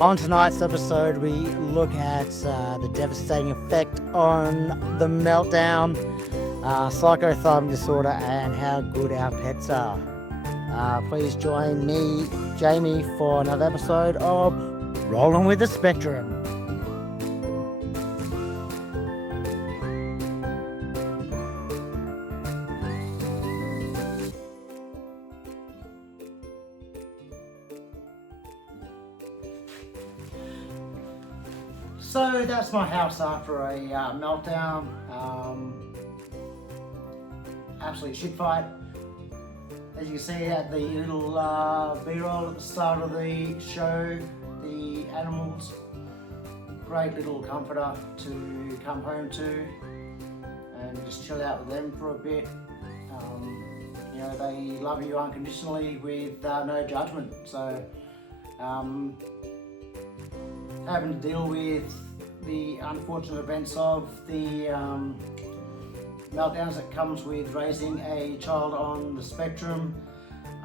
On tonight's episode, we look at the devastating effect on the meltdown, cyclothymic disorder, and how good our pets are. Please join me, Jamie, for another episode of Rolling with the Spectrum. So that's my house after a meltdown. Absolute shit fight. As you can see at the little B-roll at the start of the show, the animals, great little comforter to come home to and just chill out with them for a bit. They love you unconditionally with no judgment. So having to deal with the unfortunate events of the meltdowns that comes with raising a child on the spectrum.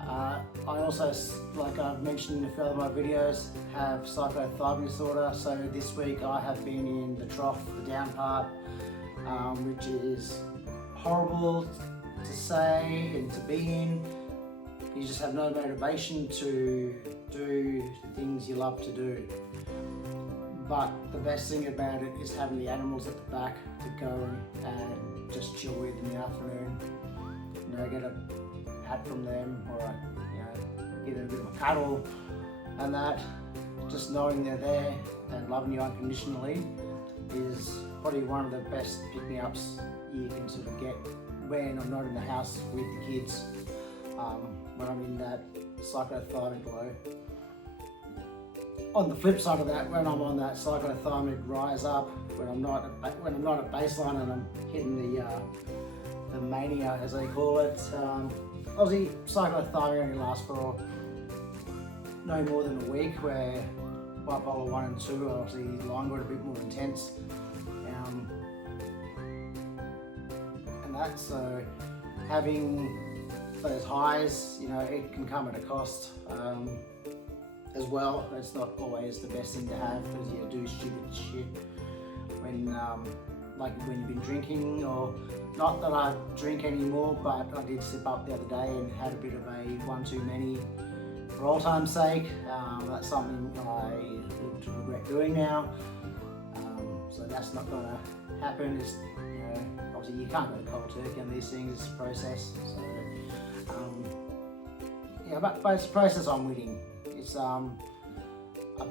I also, like I've mentioned in a few of my videos, have cyclothimic disorder. So this week I have been in the trough, the down part, which is horrible to say and to be in. You just have no motivation to do the things you love to do. But the best thing about it is having the animals at the back to go and just chill with in the afternoon. Get a pat from them, or give them a bit of a cuddle, and that. Just knowing they're there and loving you unconditionally is probably one of the best pick-me-ups you can sort of get when I'm not in the house with the kids. When I'm in that cyclothymic low. On the flip side of that, when I'm on that cyclothymic rise up, when I'm not at baseline and I'm hitting the mania, as they call it, obviously cyclothymic only lasts for no more than a week, where bipolar 1 and 2 are obviously longer, a bit more intense, and that. So having those highs, it can come at a cost. As well, it's not always the best thing to have, because you do stupid shit when you've been drinking, or not that I drink anymore, but I did slip up the other day and had a bit of a one too many for old time's sake. That's something I regret doing now. So that's not going to happen. It's, obviously you can't go cold turkey on these things. It's a process. So but it's a process I'm winning. It's a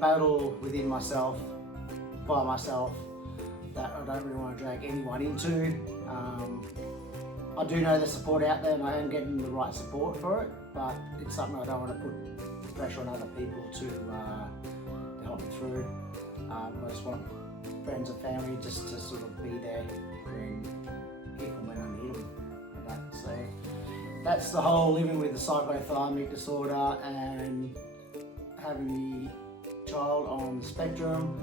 battle within myself, by myself, that I don't really want to drag anyone into. I do know there's support out there, and I am getting the right support for it, but it's something I don't want to put pressure on other people to help me through. I just want friends and family just to sort of be there if and when I need them. So that's the whole living with the cyclothymic disorder and having the child on the spectrum.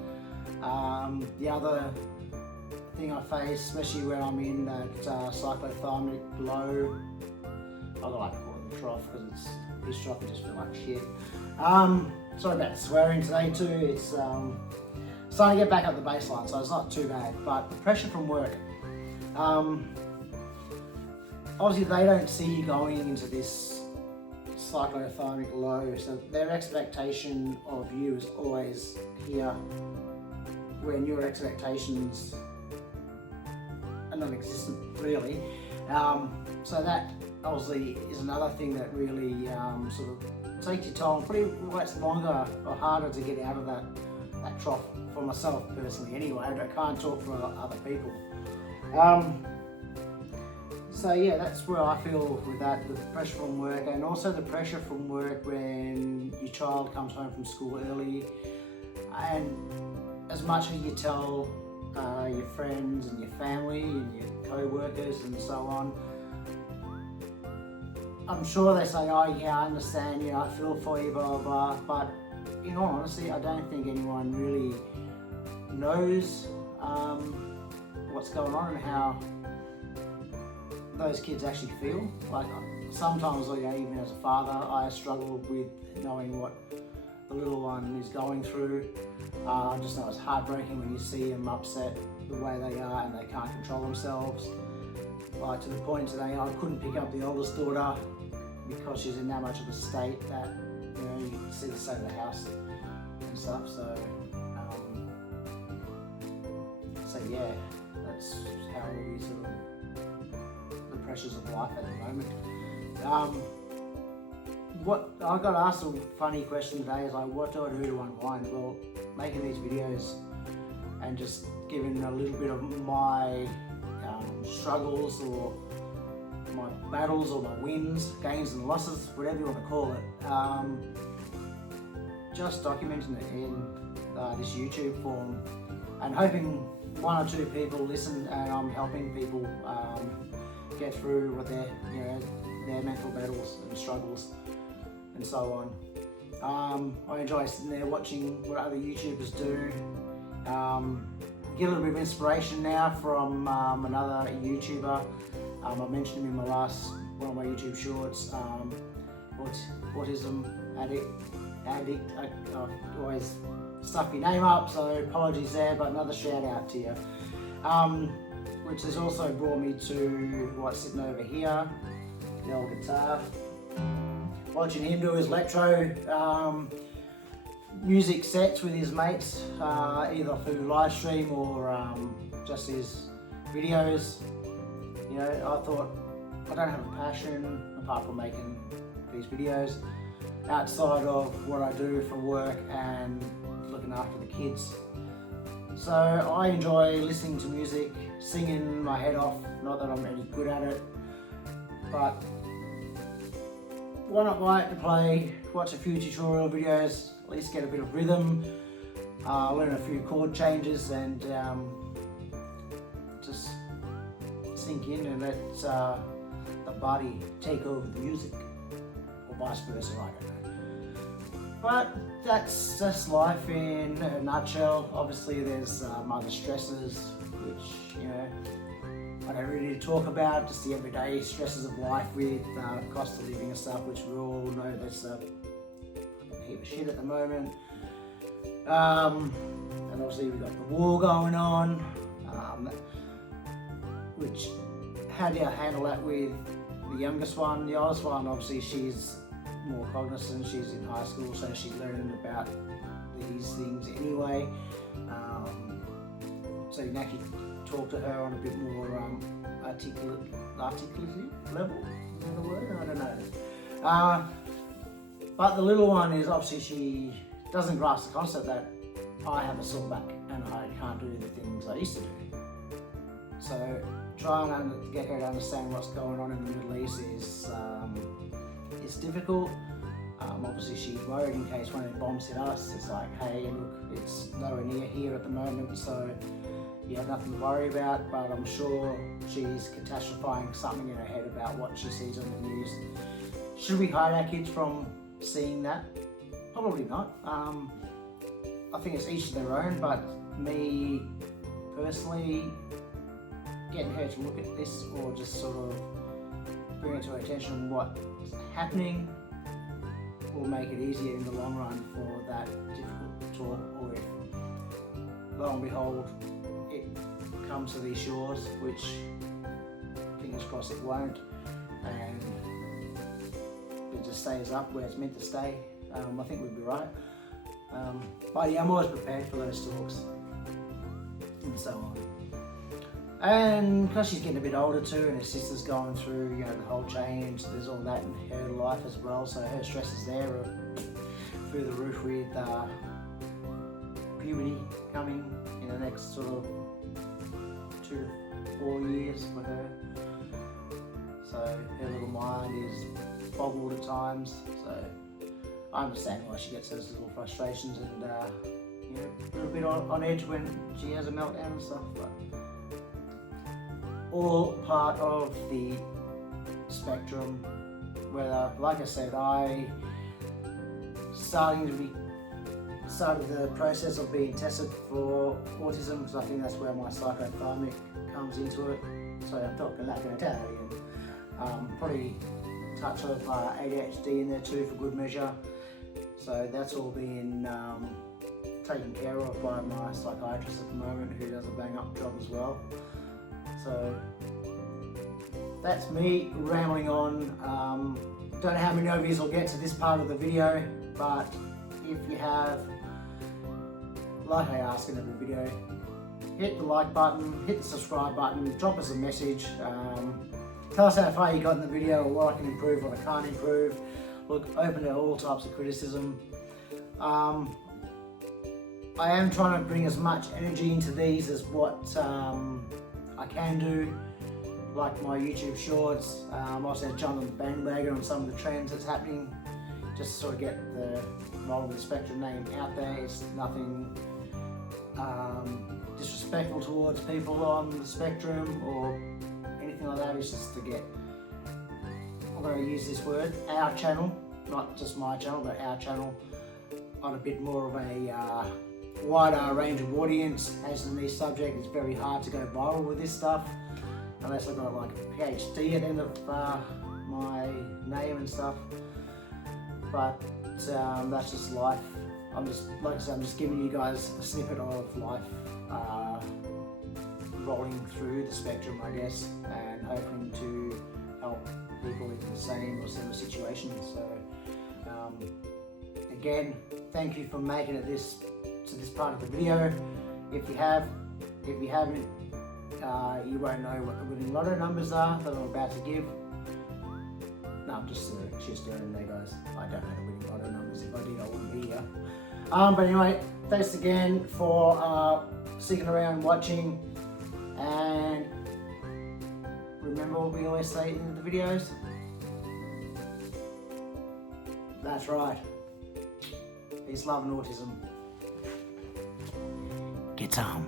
The other thing I face, especially when I'm in that cyclothymic low, I don't like to call it the trough, because this trough I just feel like shit. Sorry about swearing today too. It's starting to get back up the baseline, so it's not too bad. But the pressure from work, obviously they don't see you going into this cyclothymic low, so their expectation of you is always here, when your expectations are non-existent, really. So that obviously is another thing that really sort of takes your toll, and probably works longer or harder to get out of that trough, for myself personally anyway. I can't talk for other people. So yeah, that's where I feel with that, the pressure from work, and also the pressure from work when your child comes home from school early, and as much as you tell your friends and your family and your co-workers and so on, I'm sure they say, oh yeah, I understand, I feel for you, blah, blah, blah, but in all honesty, I don't think anyone really knows what's going on and how those kids actually feel. Like sometimes, even as a father, I struggle with knowing what the little one is going through. I just know it's heartbreaking when you see them upset the way they are and they can't control themselves. Like to the point today, I couldn't pick up the oldest daughter because she's in that much of a state that, you know, you can see the state of the house and stuff. So yeah, that's how we sort of, the pressures of life at the moment. What I got asked a funny question today is like, what do I do to unwind? Well, making these videos and just giving a little bit of my struggles or my battles or my wins, gains and losses, whatever you want to call it, just documenting it in this YouTube form and hoping one or two people listen, and I'm helping people get through with their mental battles and struggles and so on. I enjoy sitting there watching what other YouTubers do. Get a little bit of inspiration now from another YouTuber. I mentioned him in my last one of my YouTube shorts. Autism addict. I always stuff your name up, so apologies there, but another shout out to you. Which has also brought me to what's sitting over here, the old guitar. Watching him do his electro music sets with his mates, either through live stream or just his videos. You know, I thought I don't have a passion apart from making these videos outside of what I do for work and looking after the kids. So I enjoy listening to music, singing my head off, not that I'm any good at it, but why not like to play, watch a few tutorial videos, at least get a bit of rhythm, learn a few chord changes and just sink in and let the body take over the music, or vice versa, I don't know. But that's just life in a nutshell. Obviously there's other stresses which, you know, I don't really talk about, just the everyday stresses of life with cost of living and stuff, which we all know there's a heap of shit at the moment. And obviously we've got the war going on, which, how do you handle that with the youngest one? The oldest one, obviously she's more cognizant, she's in high school, so she's learning about these things anyway. So you can actually talk to her on a bit more articulative level, is that a word? I don't know. But the little one is obviously, she doesn't grasp the concept that I have a sore back and I can't do the things I used to do. So trying to get her to understand what's going on in the Middle East is difficult. Obviously she's worried in case one of the bombs hit us. It's like, hey, look, it's nowhere near here at the moment, so you have nothing to worry about, but I'm sure she's catastrophizing something in her head about what she sees on the news. Should we hide our kids from seeing that? Probably not. I think it's each to their own, but me personally, getting her to look at this or just sort of bring it to her attention what's happening will make it easier in the long run for that difficult talk, or if, lo and behold, it comes to these shores, which fingers crossed it won't, and it just stays up where it's meant to stay, I think we'd be right. But yeah, I'm always prepared for those talks and so on. And because she's getting a bit older too, and her sister's going through, you know, the whole change, there's all that in her life as well, so her stresses there are through the roof with puberty coming in the next sort of 2 to 4 years for her. So her little mind is boggled at times, so I understand why she gets those little frustrations and you know, a little bit on edge when she has a meltdown and stuff, but all part of the spectrum. Whether, like I said, I started the process of being tested for autism, because I think that's where my cyclothimic comes into it. So I'm talking like an Italian. Probably touch of ADHD in there too for good measure. So that's all being taken care of by my psychiatrist at the moment, who does a bang up job as well. So that's me rambling on. Don't know how many of you will get to this part of the video, but if you have, like I ask in every video, hit the like button, hit the subscribe button, drop us a message, tell us how far you got in the video, or what I can improve, what I can't improve. Look, open to all types of criticism. I am trying to bring as much energy into these as what I can do, like my YouTube shorts. Also jump on the bandwagon on some of the trends that's happening, just to sort of get the Role of the Spectrum name out there. It's nothing disrespectful towards people on the spectrum or anything like that. It's just to get, I'm going to use this word, our channel, not just my channel, but our channel, on a bit more of a wider range of audience. As in this subject, it's very hard to go viral with this stuff unless I've got like a PhD at the end of my name and stuff. But that's just life. I'm just, like I said, I'm just giving you guys a snippet of life rolling through the spectrum, I guess, and hoping to help people in the same or similar situations. So again, thank you for making it to this part of the video. If you haven't, you won't know what the winning lotto numbers are that I'm about to give. No, I'm just staring there, guys. I don't know the winning lotto numbers. If I did, I wouldn't be here. But anyway, thanks again for sticking around watching, and remember what we always say in the videos? That's right. Peace, love and autism. Get some.